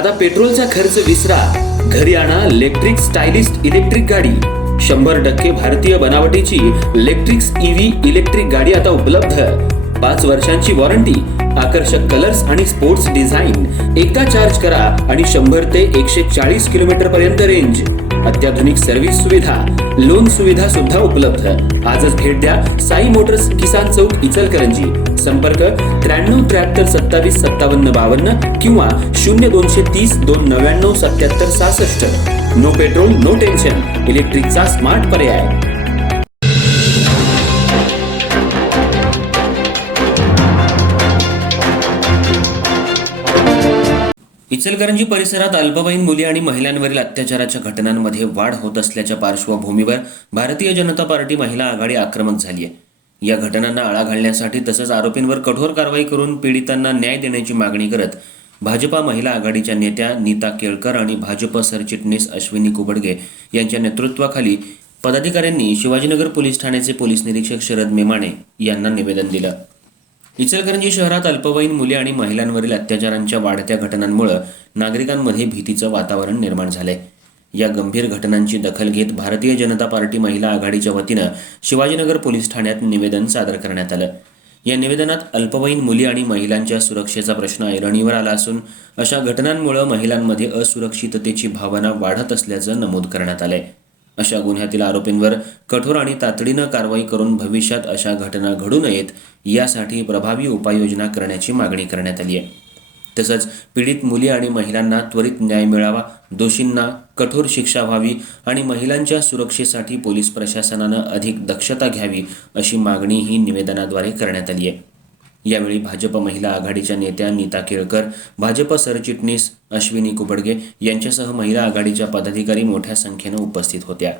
आता पेट्रोलचा खर्च विसरा, घरी आणा इलेक्ट्रिक स्टायलिस्ट इलेक्ट्रिक गाडी। 100% भारतीय बनावटीची इलेक्ट्रिक्स ईव्ही इलेक्ट्रिक गाडी आता उपलब्ध। 5 वर्षांची वॉरंटी, आकर्षक कलर्स आणि स्पोर्ट्स डिझाइन। एकदा चार्ज करा आणि 100 ते 140 किलोमीटर पर्यंत रेंज। अत्याधुनिक सर्व्हिस सुविधा, लोन सुविधा सुद्धा उपलब्ध। आजच भेट द्या साई मोटर्स, किसान चौक, इचलकरंजी। संपर्क 93 73 27 57 52 किंवा 0230 299 77 66। नो पेट्रोल नो टेन्शन, इलेक्ट्रिकचा स्मार्ट पर्याय। इचलकरंजी परिसरात अल्पवयीन मुली आणि महिलांवरील अत्याचाराच्या घटनांमध्ये वाढ होत असल्याच्या पार्श्वभूमीवर भारतीय जनता पार्टी महिला आघाडी आक्रमक झाली आहे। या घटनांना आळा घालण्यासाठी तसंच आरोपींवर कठोर कारवाई करून पीडितांना न्याय देण्याची मागणी करत भाजपा महिला आघाडीच्या नेत्या नीता केळकर आणि भाजप सरचिटणीस अश्विनी कुबडगे यांच्या नेतृत्वाखाली पदाधिकाऱ्यांनी शिवाजीनगर पोलीस ठाण्याचे पोलीस निरीक्षक शरद मेमाणे यांना निवेदन दिलं। इचलकरंजी शहरात अल्पवयीन मुली आणि महिलांवरील अत्याचारांच्या वाढत्या घटनांमुळे नागरिकांमध्ये भीतीचं वातावरण निर्माण झालंय। या गंभीर घटनांची दखल घेत भारतीय जनता पार्टी महिला आघाडीच्या वतीनं शिवाजीनगर पोलीस ठाण्यात निवेदन सादर करण्यात आलं। या निवेदनात अल्पवयीन मुली आणि महिलांच्या सुरक्षेचा प्रश्न ऐरणीवर आला असून अशा घटनांमुळे महिलांमध्ये असुरक्षिततेची भावना वाढत असल्याचं नमूद करण्यात आलंय। अशा गुन्ह्यातील आरोपींवर कठोर आणि तातडीनं कारवाई करून भविष्यात अशा घटना घडू नयेत यासाठी प्रभावी उपाययोजना करण्याची मागणी करण्यात आली आहे। तसंच पीडित मुली आणि महिलांना त्वरित न्याय मिळावा, दोषींना कठोर शिक्षा व्हावी आणि महिलांच्या सुरक्षेसाठी पोलीस प्रशासनानं अधिक दक्षता घ्यावी अशी मागणीही निवेदनाद्वारे करण्यात आली आहे। यावेळी भाजप महिला आघाडीच्या नेत्या नीता केळकर, भाजप सरचिटणीस अश्विनी कुबडगे यांच्यासह महिला आघाडीच्या पदाधिकारी मोठ्या संख्येनं उपस्थित होत्या।